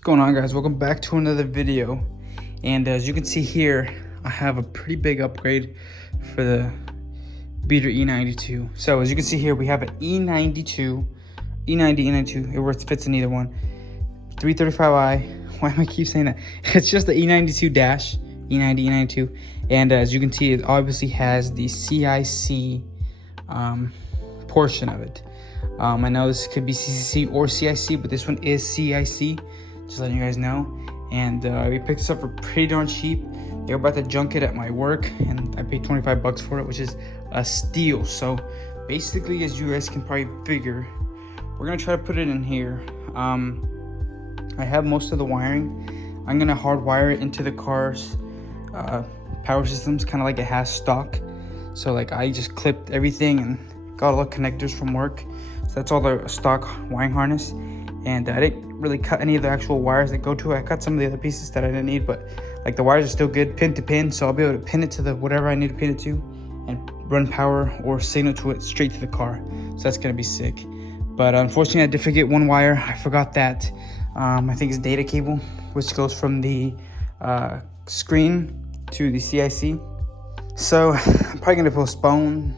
What's going on, guys? Welcome back to another video. And as you can see here, I have a pretty big upgrade for the beater E92. So as you can see here, we have an E92, it fits in either one, 335i. Why am I keep saying that? It's just the E92 dash, E92. And as you can see, it obviously has the CIC portion of it. I know this could be CCC or CIC, but this one is CIC, just letting you guys know. And we picked this up for pretty darn cheap. They were about to junk it at my work, and I paid 25 bucks for it, which is a steal. So basically, as you guys can probably figure, we're gonna try to put it in here. I have most of the wiring. I'm gonna hardwire it into the car's power systems, kind of like it has stock. So like I just clipped everything and got all the connectors from work. So that's all the stock wiring harness. And I didn't really cut any of the actual wires that go to it. I cut some of the other pieces that I didn't need, but like the wires are still good pin to pin. So I'll be able to pin it to the whatever I need to pin it to and run power or signal to it straight to the car. So that's gonna be sick. But unfortunately I did forget one wire. I forgot that. I think it's data cable, which goes from the screen to the CIC. So I'm probably gonna postpone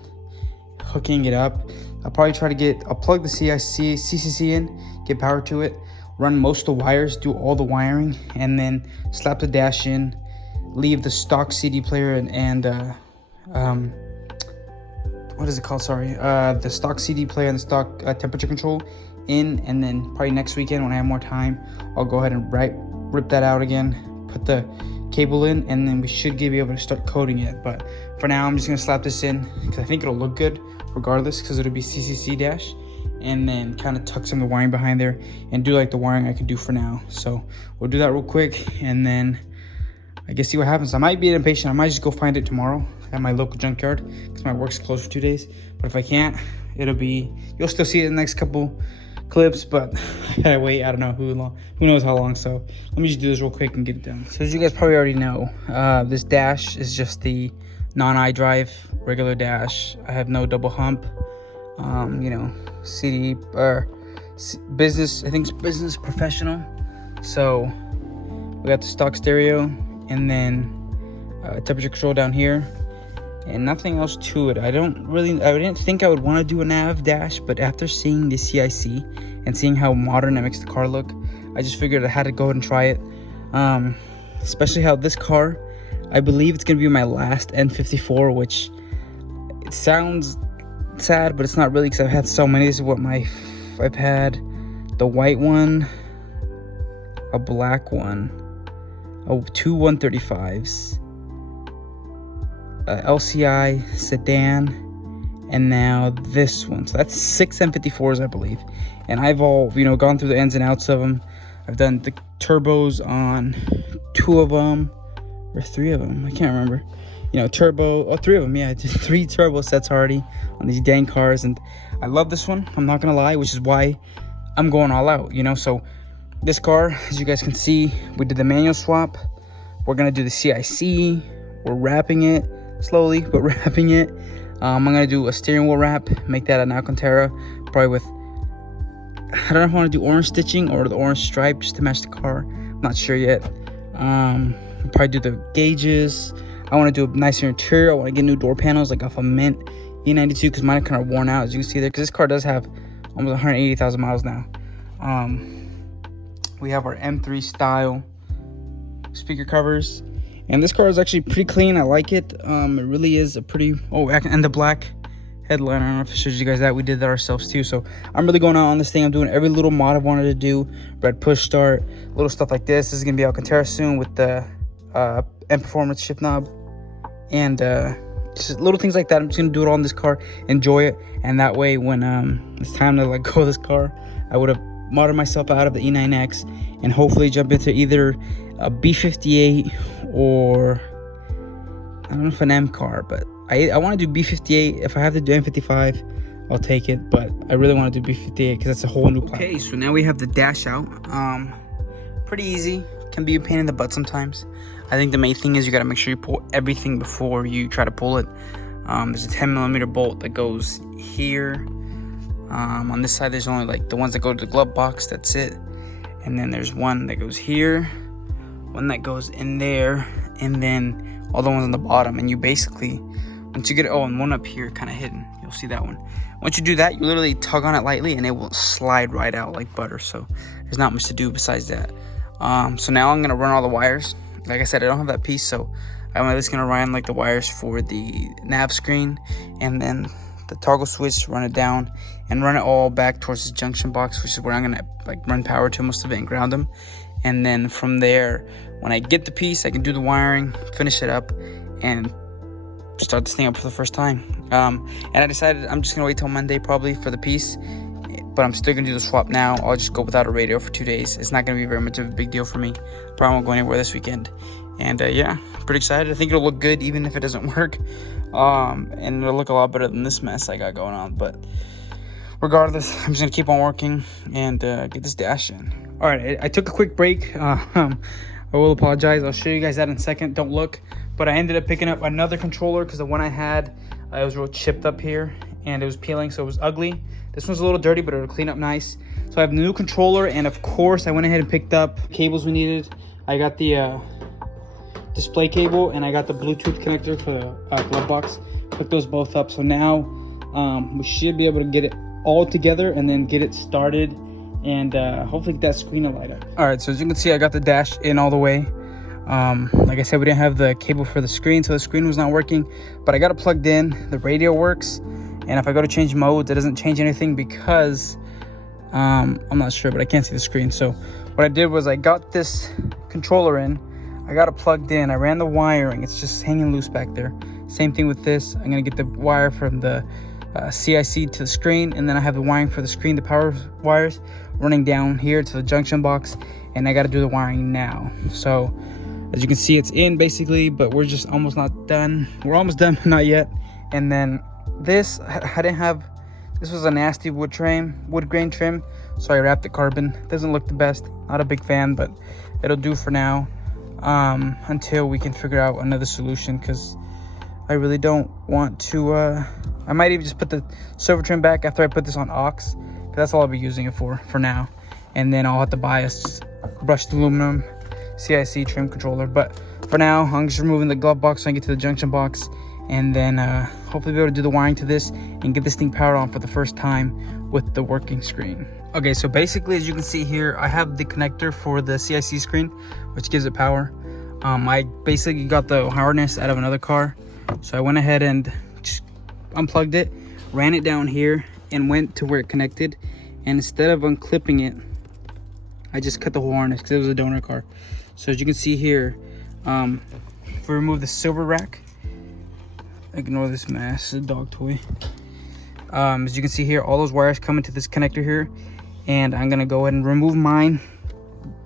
hooking it up. I'll probably try to I'll plug the CCC in, get power to it, run most of the wires, do all the wiring, and then slap the dash in, leave the stock CD player and what is it called? Sorry, the stock CD player and the stock temperature control in, and then probably next weekend when I have more time, I'll go ahead and rip that out again, put the cable in, and then we should be able to start coding it. But for now, I'm just gonna slap this in because I think it'll look good regardless, because it'll be CCC dash, and then kind of tuck some of the wiring behind there and do like the wiring I can do for now. So we'll do that real quick, and then I guess see what happens. I might be impatient. I might just go find it tomorrow at my local junkyard because my work's closed for 2 days. But if I can't, you'll still see it in the next couple clips, but I gotta wait. I don't know who knows how long. So let me just do this real quick and get it done. So as you guys probably already know, this dash is just the non-iDrive regular dash. I have no double hump. You know, CD or business, I think it's business professional. So we got the stock stereo, and then temperature control down here, and nothing else to it. I didn't think I would want to do a nav dash, but after seeing the CIC and seeing how modern it makes the car look, I just figured I had to go ahead and try it. Especially how this car, I believe it's gonna be my last N54, which it sounds sad, but it's not really, because I've had so many. This is what I've had the white one, a black one, two 135s, LCI sedan, and now this one. So that's 6 M54s, I believe. And I've all, gone through the ins and outs of them. I've done the turbos on 2 of them or 3 of them, I can't remember. 3 of them. Yeah, I did 3 turbo sets already on these dang cars, and I love this one, I'm not gonna lie, which is why I'm going all out. So this car, as you guys can see, we did the manual swap. We're gonna do the CIC. We're wrapping it slowly, but wrapping it. I'm gonna do a steering wheel wrap, make that an Alcantara, probably with, I don't know if I want to do orange stitching or the orange stripe just to match the car. I'm not sure yet. I'll probably do the gauges. I want to do a nicer interior. I want to get new door panels, like off a mint E92, because mine are kind of worn out, as you can see there, because this car does have almost 180,000 miles now. We have our M3 style speaker covers, and this car is actually pretty clean. I like it. It really is a pretty, and the black headliner, I don't know if I showed you guys that. We did that ourselves too. So I'm really going out on this thing. I'm doing every little mod I've wanted to do. Red push start, little stuff like this. This is gonna be Alcantara soon with the M Performance shift knob, and just little things like that. I'm just gonna do it all in this car, enjoy it, and that way when it's time to let go of this car, I would have modded myself out of the E9X and hopefully jump into either a B58 or I don't know if an M car, but I want to do B58. If I have to do M55, I'll take it, but I really want to do B58 because that's a whole new platform. Okay, so now we have the dash out. Pretty easy. Can be a pain in the butt sometimes. I think the main thing is you got to make sure you pull everything before you try to pull it. There's a 10mm bolt that goes here. On this side, there's only like the ones that go to the glove box. That's it. and then there's one that goes here, one that goes in there, and then all the ones on the bottom. And you basically, once you get it, oh, and one up here kind of hidden, you'll see that one. Once you do that, you literally tug on it lightly and it will slide right out like butter. So there's not much to do besides that. So now I'm gonna run all the wires. Like I said, I don't have that piece, so I'm at least gonna run like the wires for the nav screen and then the toggle switch, run it down and run it all back towards the junction box, which is where I'm gonna like run power to most of it and ground them. And then from there, when I get the piece, I can do the wiring, finish it up, and start this thing up for the first time. And I decided I'm just gonna wait till Monday probably for the piece, but I'm still gonna do the swap now. I'll just go without a radio for 2 days. It's not gonna be very much of a big deal for me. Probably won't go anywhere this weekend. And yeah, pretty excited. I think it'll look good even if it doesn't work. And it'll look a lot better than this mess I got going on. But regardless, I'm just gonna keep on working and get this dash in. All right, I took a quick break. I will apologize. I'll show you guys that in a second. Don't look. But I ended up picking up another controller because the one I had, it was real chipped up here and it was peeling, so it was ugly. This one's a little dirty, but it'll clean up nice. So I have the new controller, and of course, I went ahead and picked up cables we needed. I got the display cable, and I got the Bluetooth connector for the glove box. Put those both up. So now we should be able to get it all together and then get it started and hopefully get that screen to light up. All right, so as you can see, I got the dash in all the way. Like I said, we didn't have the cable for the screen, so the screen was not working, but I got it plugged in. The radio works, and if I go to change modes, it doesn't change anything because I'm not sure, but I can't see the screen. So what I did was I got this controller in, I got it plugged in, I ran the wiring, it's just hanging loose back there. Same thing with this. I'm gonna get the wire from the CIC to the screen, and then I have the wiring for the screen, the power wires running down here to the junction box, and I got to do the wiring now. So as you can see, it's in basically, but we're just almost not done. We're almost done, but not yet. And then this, I didn't have, this was a nasty wood grain trim, so I wrapped it carbon. Doesn't look the best, not a big fan, but it'll do for now until we can figure out another solution, because I really don't want to I might even just put the silver trim back after I put this on aux, because that's all I'll be using it for now. And then I'll have to buy a brushed aluminum CIC trim controller. But for now, I'm just removing the glove box so I can get to the junction box, and then hopefully be able to do the wiring to this and get this thing powered on for the first time with the working screen. Okay, so basically, as you can see here, I have the connector for the CIC screen, which gives it power. I basically got the harness out of another car, so I went ahead and just unplugged it, ran it down here, and went to where it connected. And instead of unclipping it, I just cut the whole harness because it was a donor car. So as you can see here, if we remove the silver rack, ignore this mess, it's a dog toy. As you can see here, all those wires come into this connector here, and I'm gonna go ahead and remove mine,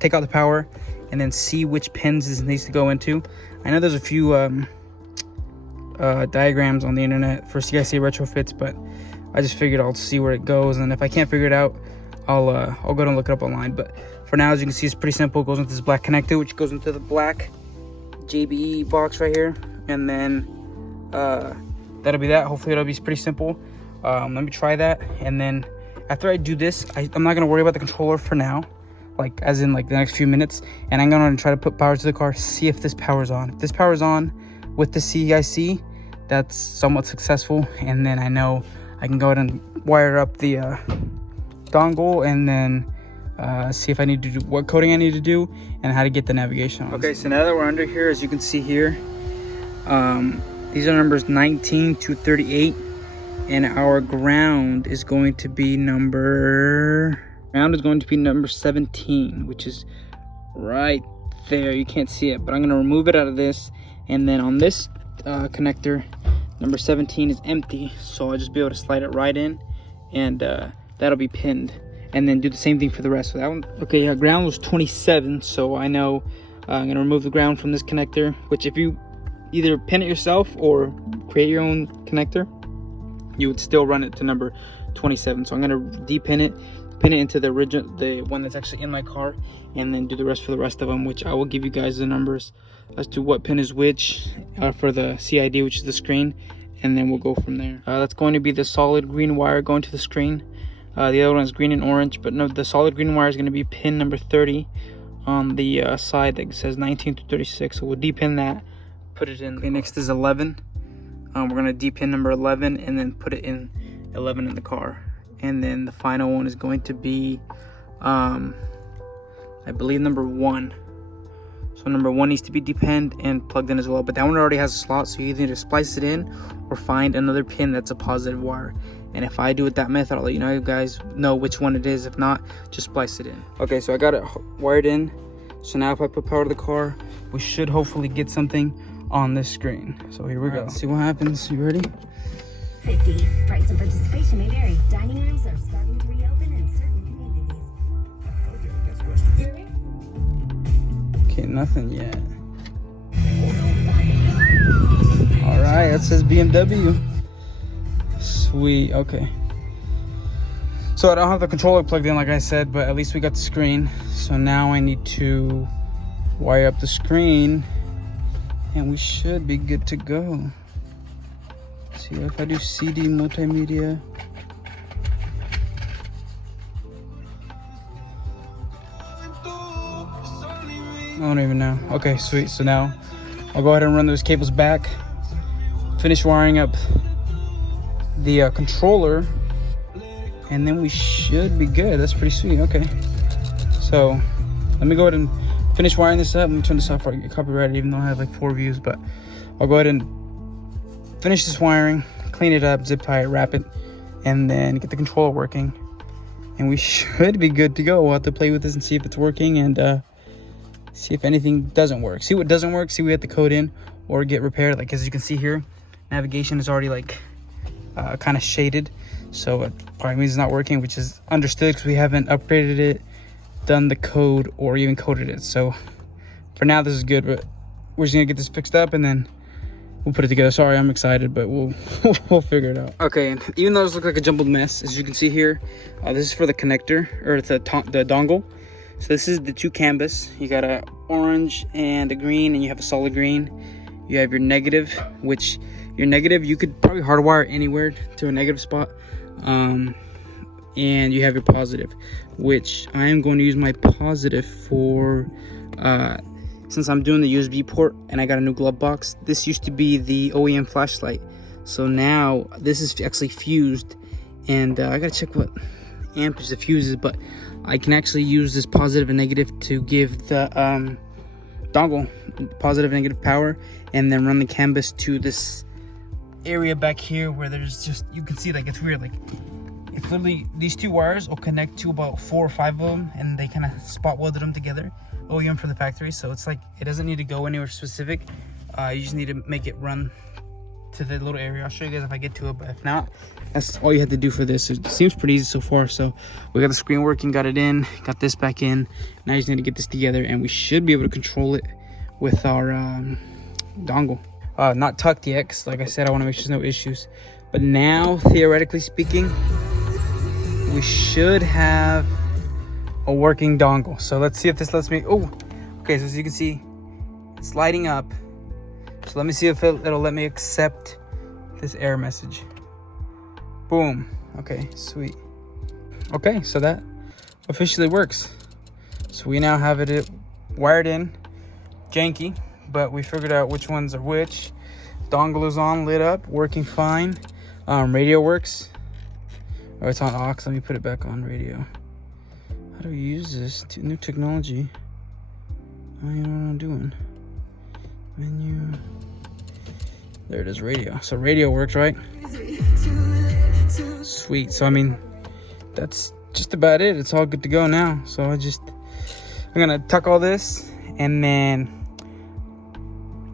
take out the power, and then see which pins this needs to go into. I know there's a few diagrams on the internet for CIC retrofits, but I just figured I'll see where it goes, and if I can't figure it out, I'll go and look it up online. But for now, as you can see, it's pretty simple. It goes into this black connector, which goes into the black JBE box right here, and then that'll be that. Hopefully it'll be pretty simple. Let me try that, and then after I do this, I'm not gonna worry about the controller for now, like as in like the next few minutes, and I'm gonna try to put power to the car, see if this power's on. If this power's on with the CIC, that's somewhat successful, and then I know I can go ahead and wire up the dongle, and then see if I need to do what coding I need to do and how to get the navigation on. Okay, so now that we're under here, as you can see here, these are numbers 19 to 38, and our ground is going to be number 17, which is right there. You can't see it, but I'm gonna remove it out of this, and then on this connector, number 17 is empty, so I'll just be able to slide it right in, and that'll be pinned, and then do the same thing for the rest. So that one, okay, yeah, ground was 27, so I know I'm gonna remove the ground from this connector, which if you either pin it yourself or create your own connector, you would still run it to number 27. So I'm gonna depin it, pin it into the original, the one that's actually in my car, and then do the rest for the rest of them, which I will give you guys the numbers as to what pin is which for the CID, which is the screen, and then we'll go from there. That's going to be the solid green wire going to the screen. The other one is green and orange, but no, the solid green wire is going to be pin number 30 on the side that says 19 to 36. So we'll depin that, put it in. Okay, next is 11. We're going to depin number 11 and then put it in 11 in the car. And then the final one is going to be, I believe, number 1. So number 1 needs to be depinned and plugged in as well. But that one already has a slot, so you either need to splice it in or find another pin that's a positive wire. And if I do it that method, I'll let you guys know which one it is. If not, just splice it in. Okay, so I got it wired in. So now if I put power to the car, we should hopefully get something on this screen. So here we go. Let's see what happens. You ready? 50. Price and participation may vary. Dining rooms are starting to reopen in certain communities. Okay, next question. Okay, nothing yet. All right, that says BMW. Sweet. Okay. So I don't have the controller plugged in, like I said, but at least we got the screen. So now I need to wire up the screen, and we should be good to go. See if I do CD multimedia. I don't even know. Okay, sweet. So now I'll go ahead and run those cables back, finish wiring up the controller, and then we should be good. That's pretty sweet. Okay, so let me go ahead and finish wiring this up. Let me turn this off before I get copyrighted, even though I have like 4 views. But I'll go ahead and finish this wiring, clean it up, zip tie it, wrap it, and then get the controller working, and we should be good to go. We'll have to play with this and see if it's working, and see if anything doesn't work. See what doesn't work, see we have to code in or get repaired. Like as you can see here, navigation is already like kind of shaded, so it probably means it's not working, which is understood because we haven't upgraded it, done the code, or even coded it. So for now this is good, but we're just gonna get this fixed up and then we'll put it together. Sorry, I'm excited, but we'll we'll figure it out. Okay, and even though this looks like a jumbled mess, as you can see here, this is for the connector, or the dongle. So this is the 2 canvas. You got a orange and a green, and you have a solid green. You have your negative, which your negative you could probably hardwire anywhere to a negative spot, and you have your positive, which I am going to use my positive for since I'm doing the USB port and I got a new glove box. This used to be the OEM flashlight, so now this is actually fused, and I gotta check what amperage the fuse is, but I can actually use this positive and negative to give the dongle positive and negative power, and then run the canvas to this area back here where there's just, you can see, like, it's weird, like it's literally these 2 wires will connect to about 4 or 5 of them, and they kind of spot welded them together, OEM from the factory. So it's like it doesn't need to go anywhere specific, you just need to make it run to the little area. I'll show you guys if I get to it, but if not, that's all you have to do for this. It seems pretty easy so far. So we got the screen working, got it in, got this back in. Now you just need to get this together, and we should be able to control it with our dongle. Not tucked yet, because like I said, I want to make sure there's no issues. But now, theoretically speaking, we should have a working dongle. So let's see if this lets me. Oh, okay, so as you can see, it's lighting up. So let me see if it'll let me accept this error message. Boom. Okay, sweet. Okay, so that officially works. So we now have it wired in. Janky, but we figured out which ones are which. Dongle is on, lit up, working fine. Radio works. Oh, it's on aux. Let me put it back on radio. How do we use this? New technology. I don't know what I'm doing. Menu. There it is, radio. So radio works, right? Sweet. So I mean, that's just about it. It's all good to go now. So I'm gonna tuck all this, and then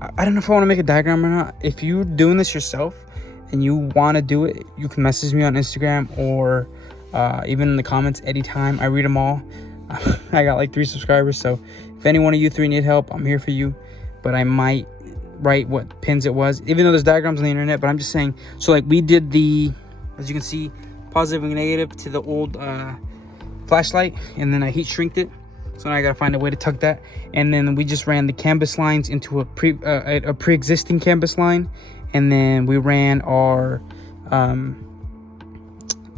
I don't know if I want to make a diagram or not. If you're doing this yourself and you want to do it, you can message me on Instagram or even in the comments anytime. I read them all. I got like 3 subscribers, so if any one of you 3 need help, I'm here for you. But I might write what pins it was, even though there's diagrams on the internet. But I'm just saying, so like we did the, as you can see, positive and negative to the old flashlight, and then I heat shrinked it. So now I gotta find a way to tuck that, and then we just ran the canvas lines into a pre-existing canvas line, and then we ran our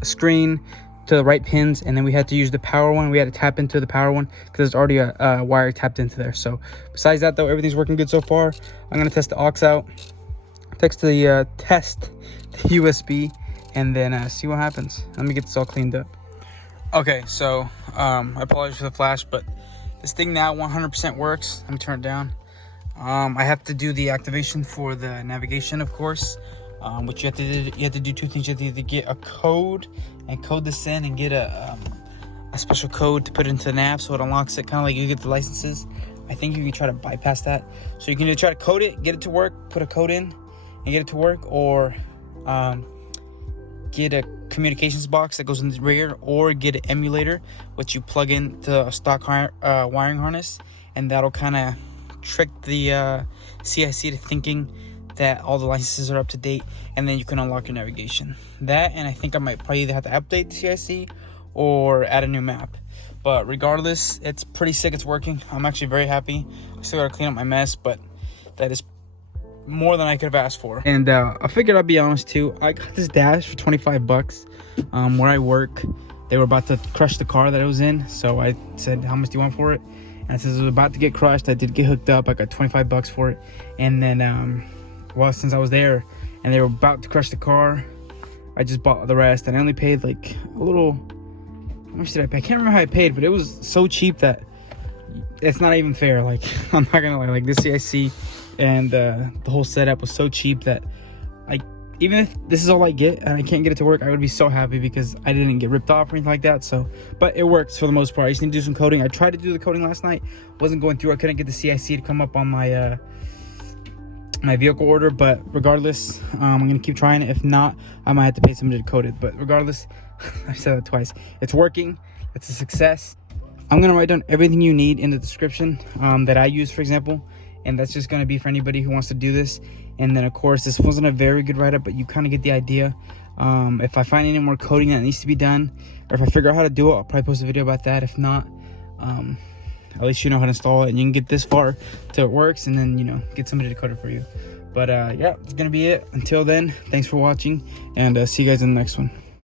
screen to the right pins, and then we had to use the power one. We had to tap into the power one because there's already a wire tapped into there. So besides that though, everything's working good so far. I'm gonna test the aux out, test the USB, and then see what happens. Let me get this all cleaned up. Okay, so I apologize for the flash, but this thing now 100% works. Let me turn it down. I have to do the activation for the navigation, of course, which you have to do two things. You have to get a code and code this in, and get a special code to put into the nav so it unlocks it, kind of like you get the licenses. I think you can try to bypass that. So you can either try to code it, get it to work, put a code in and get it to work, or get a communications box that goes in the rear, or get an emulator which you plug into a stock wiring harness, and that'll kind of trick the CIC to thinking that all the licenses are up to date, and then you can unlock your navigation. That, and I think I might probably either have to update the CIC or add a new map. But regardless, it's pretty sick. It's working. I'm actually very happy. I still gotta clean up my mess, but that is more than I could have asked for. And I figured I'd be honest too. I got this dash for 25 bucks. Where I work, they were about to crush the car that I was in, so I said, how much do you want for it? And since it was about to get crushed, I did get hooked up. I got 25 bucks for it. And then well, since I was there and they were about to crush the car, I just bought the rest, and I only paid like a little, how much did I pay? I can't remember how I paid, but it was so cheap that it's not even fair. Like, I'm not gonna lie, like this CIC and the whole setup was so cheap that even if this is all I get and I can't get it to work, I would be so happy because I didn't get ripped off or anything like that. So, but it works for the most part. I just need to do some coding. I tried to do the coding last night, wasn't going through. I couldn't get the CIC to come up on my my vehicle order, but regardless, I'm gonna keep trying it. If not, I might have to pay somebody to code it. But regardless, I said that twice, it's working. It's a success. I'm gonna write down everything you need in the description that I use, for example, and that's just gonna be for anybody who wants to do this. And then of course, this wasn't a very good write-up, but you kind of get the idea. If I find any more coding that needs to be done, or if I figure out how to do it, I'll probably post a video about that. If not, at least you know how to install it, and you can get this far till it works, and then, you know, get somebody to code it for you. But yeah, it's gonna be it. Until then, thanks for watching, and see you guys in the next one.